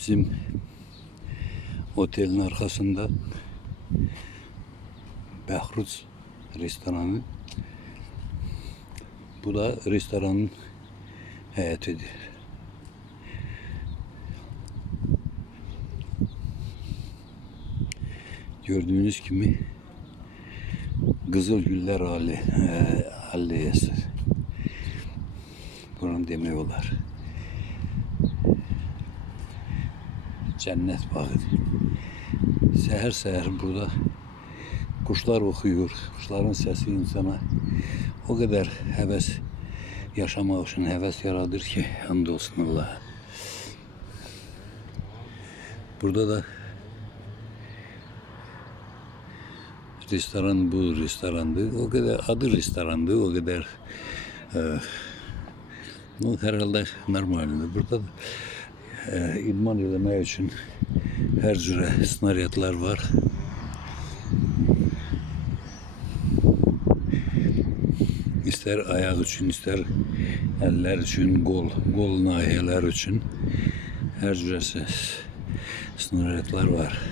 Bizim otelin arkasında Behruz restoranı. Bu da restoranın heyetidir. Gördüğünüz gibi Kızılgüller Alleyesi. Buranın demiyorlar. Cennet bağı. Seher seher burada kuşlar okuyor. Kuşların sesi insana o kadar heves yaşamak için heves yaradır ki hamdolsun Allah'a. Burada da restoran bu restorandı. O kadar adı restorandı. O kadar bu herhalde normalde. Burada da idman eləmək için her cürə snaryadlar var. İster ayak için, ister eller için, kol nahiyeler için her cürəsi snaryadlar var.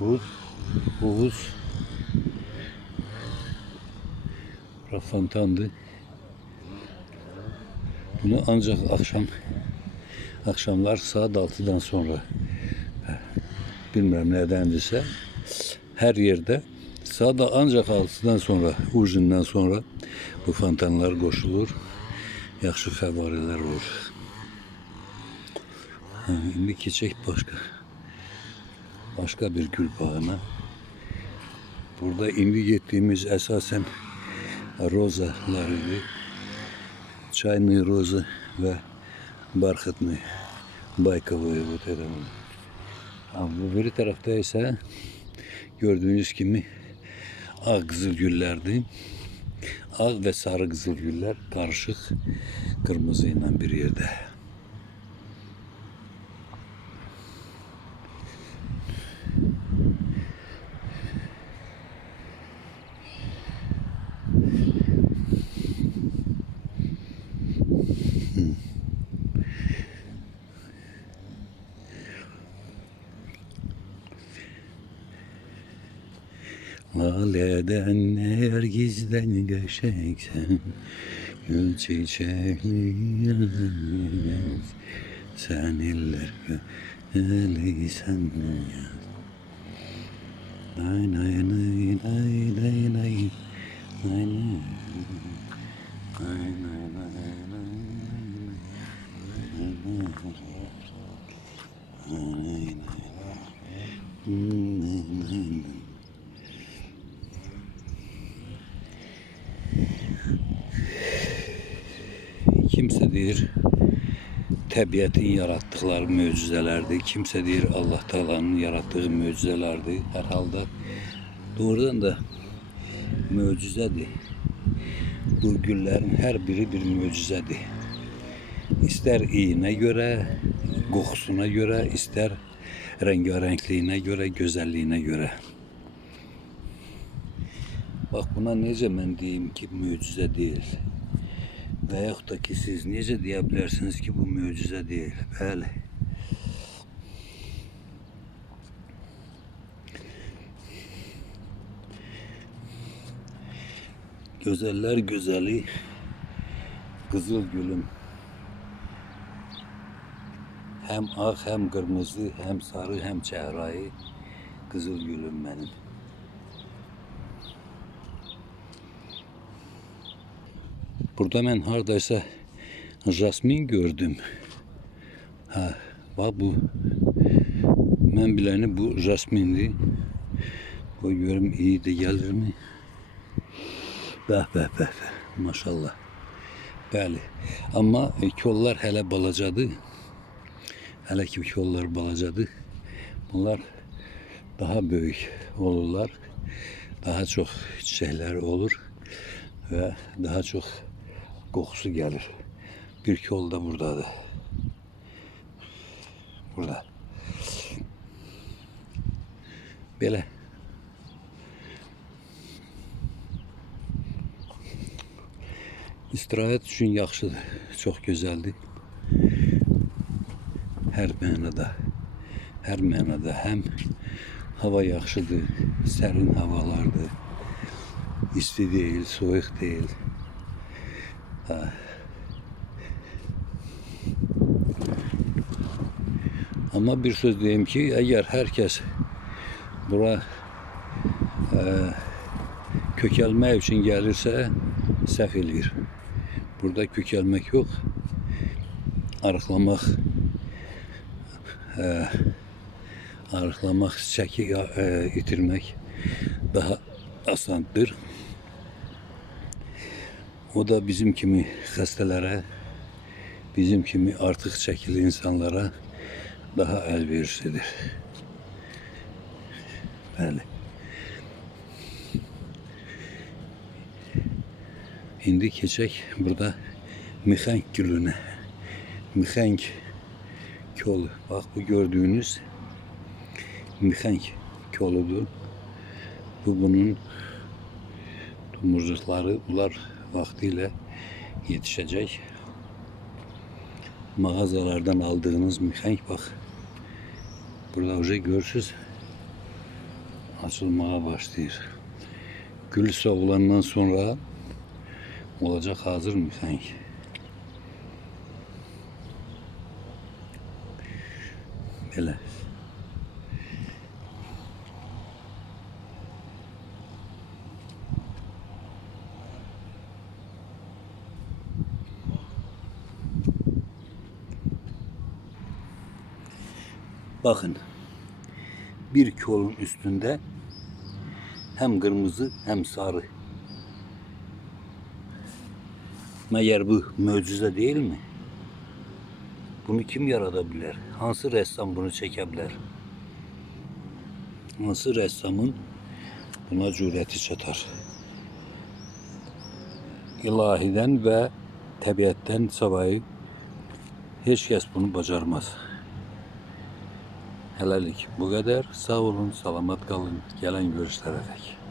Bu havuz fontandı. Bunu ancak akşamlar saat 6'dan sonra bilmem nedendirse her yerde saat ancak 6'dan sonra ucundan sonra bu fontanlar koşulur. Yaxşı fəvvarələr olur. İndi keçək başka bir gül bağına. Burada indi gittiğimiz esasen rozalarıydı. Çayını roza ve barxıtını Baykova'yı bu tarafı. Ama bu biri tarafta ise gördüğünüz gibi ağ kızılgüllerdi. Ağ ve sarı kızılgüller karışık kırmızıyla bir yerde. Laleden nergizden göşeksen gül çiçekli sen eller eliysen nay nay nay nay nay nay nay nay. Kimse deyir təbiətin yarattıkları möcüzələrdir. Kimse deyir Allah Taala'nın yarattığı möcüzələrdir. Hər halda doğrudan da möcüzədir. Bu güllərin hər biri bir möcüzədir. İster iyine göre, kokusuna göre, ister rengarenkliyine göre, güzelliğine göre. Bak buna necə mən deyim ki möcüzə değil. Veyahut da ki siz necə deyə bilərsiniz ki bu möcüzə değil. Bəli. Güzeller güzeli Kızılgülüm. Hem ağ, hem kırmızı, hem sarı, hem çehrayı Kızılgülüm benim. Burada ben hardaysa jasmin gördüm. Ha, bak bu. Ben bileni bu jasmindi. Bu görüm iyi de gelir mi? Bəh. Maşallah. Bəli. Amma kollar hələ balacadır. Hələ ki kollar balacadır. Bunlar daha büyük olurlar. Daha çok çiçekler olur ve daha çok kokusu gelir. Bir kol da buradadır. Burada. Belə. İstirahət üçün yaxşıdır. Çox gözəldir. Hər mənada. Hər mənada. Həm hava yaxşıdır, sərin havalardır. İsti deyil, soyuq deyil. Ama bir söz diyeyim ki, eğer herkes bura kökəlmək üçün gəlirsə, səhv eləyir. Burada kökəlmək yox, arıqlamaq, çəki itirmək daha asandır. O da bizim kimi xəstələrə, bizim kimi artıq çəkili insanlara daha əlverişlidir. Bəli. İndi keçək burada Mixenk gölünə. Mixenk kolu. Bak bu gördüğünüz Mixenk koludur. Bu bunun tomurcukları bunlar vaktiyle yetişecek. Mağazalardan aldığınız Mixenk bak. Burada уже görürsünüz. Açılmaya başlıyor. Gül soğulandan sonra olacak hazır Mixenk. Böyle. Bakın, bir kolun üstünde hem kırmızı hem sarı. Meğer bu mucize değil mi? Bunu kim yaratabilir? Hansı ressam bunu çekebilir? Hansı ressamın buna cüreti çatar? İlahiden ve tabiatten savayı hiç kes bunu bacarmaz. Hələlik bu qədər. Sağ olun, salamat qalın. Gələn görüşlərə dək.